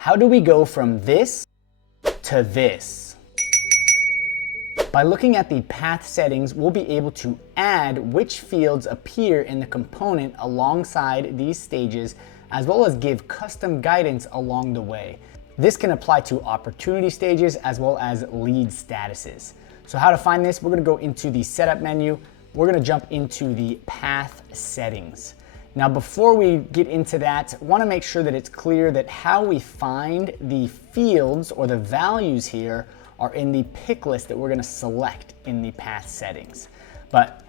How do we go from this to this? By looking at the path settings, we'll be able to add which fields appear in the component alongside these stages, as well as give custom guidance along the way. This can apply to opportunity stages as well as lead statuses. So how to find this? We're gonna go into the setup menu. We're gonna jump into the path settings. Now, before we get into that, I wanna make sure that it's clear that how we find the fields or the values here are in the pick list that we're gonna select in the path settings. But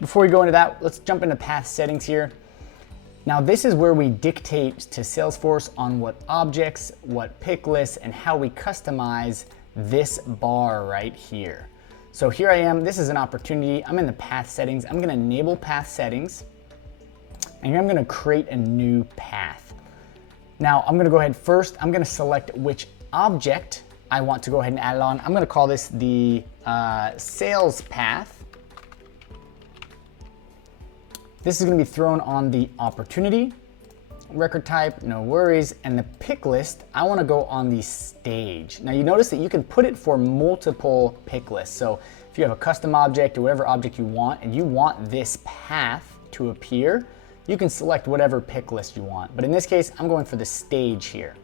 before we go into that, let's jump into path settings here. Now, this is where we dictate to Salesforce on what objects, what pick lists, and how we customize this bar right here. So here I am, this is an opportunity. I'm in the path settings. I'm gonna enable path settings, and here I'm gonna create a new path. Now, I'm gonna go ahead first, I'm gonna select which object I want to go ahead and add it on. I'm gonna call this the sales path. This is gonna be thrown on the opportunity. Record type, no worries. And the pick list, I wanna go on the stage. Now you notice that you can put it for multiple pick lists. So if you have a custom object or whatever object you want, and you want this path to appear, you can select whatever pick list you want. But in this case, I'm going for the stage here.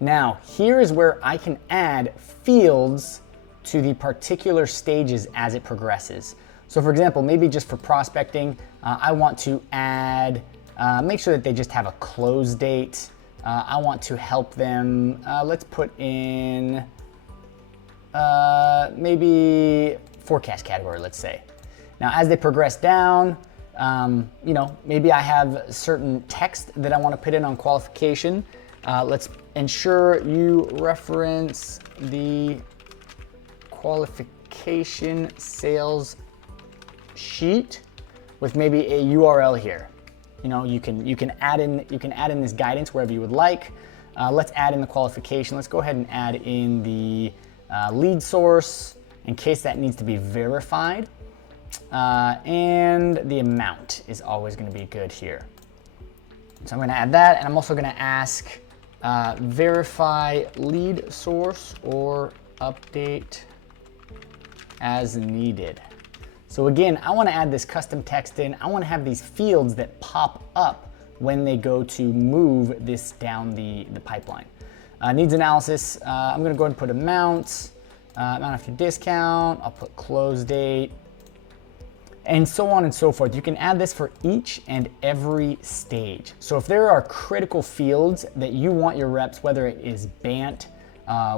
Now, here is where I can add fields to the particular stages as it progresses. So for example, maybe just for prospecting, I want to add, make sure that they just have a close date. I want to help them, let's put in maybe forecast category, let's say. Now, as they progress down, maybe I have certain text that I want to put in on qualification. Let's ensure you reference the qualification sales sheet with maybe a URL here. You can add in this guidance wherever you would like. Let's add in the qualification. Let's go ahead and add in the lead source in case that needs to be verified. And the amount is always going to be good here. So I'm going to add that, and I'm also going to ask verify lead source or update as needed. So again, I want to add this custom text in. I want to have these fields that pop up when they go to move this down the pipeline. Needs analysis, I'm going to go ahead and put amount after discount, I'll put close date, and so on and so forth. You can add this for each and every stage. So if there are critical fields that you want your reps, whether it is BANT,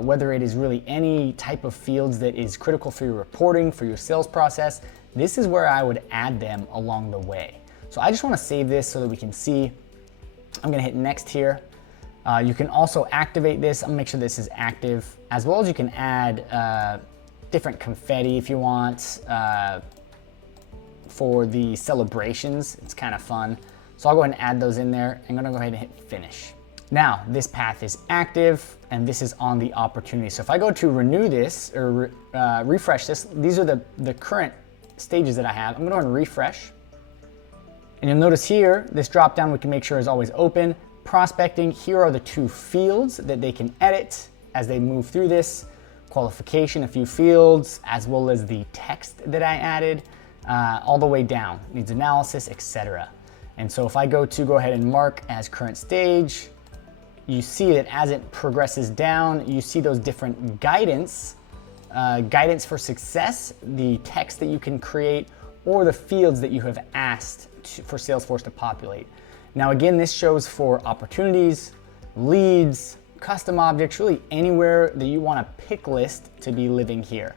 whether it is really any type of fields that is critical for your reporting, for your sales process, this is where I would add them along the way. So I just want to save this so that we can see. I'm going to hit next here. You can also activate this. I'm going to make sure this is active, as well as you can add different confetti if you want. For the celebrations, it's kind of fun. So I'll go ahead and add those in there. I'm gonna go ahead and hit finish. Now, this path is active and this is on the opportunity. So if I go to renew this or refresh this, these are the current stages that I have. I'm gonna go ahead and refresh. And you'll notice here, this drop down we can make sure is always open. Prospecting, here are the two fields that they can edit as they move through this. Qualification, a few fields, as well as the text that I added. All the way down, needs analysis, etc. And so if I go ahead and mark as current stage, you see that as it progresses down, you see those different guidance for success, the text that you can create, or the fields that you have asked for Salesforce to populate. Now again, this shows for opportunities, leads, custom objects, really anywhere that you want a pick list to be living here.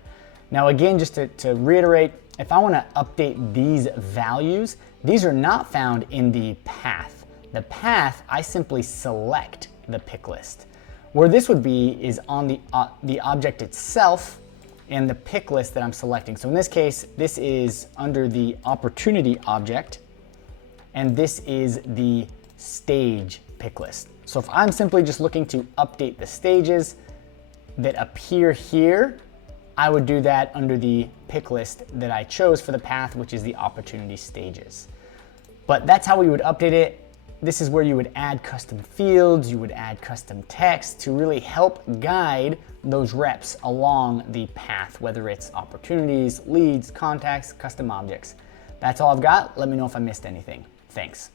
Now again, just to reiterate, if I want to update these values, these are not found in the path. The path, I simply select the pick list. Where this would be is on the object itself and the pick list that I'm selecting. So in this case, this is under the opportunity object, and this is the stage pick list. So if I'm simply just looking to update the stages that appear here, I would do that under the pick list that I chose for the path, which is the opportunity stages. But that's how we would update it. this is where you would add custom fields, you would add custom text to really help guide those reps along the path, whether it's opportunities, leads, contacts, custom objects. That's all I've got. Let me know if I missed anything. Thanks.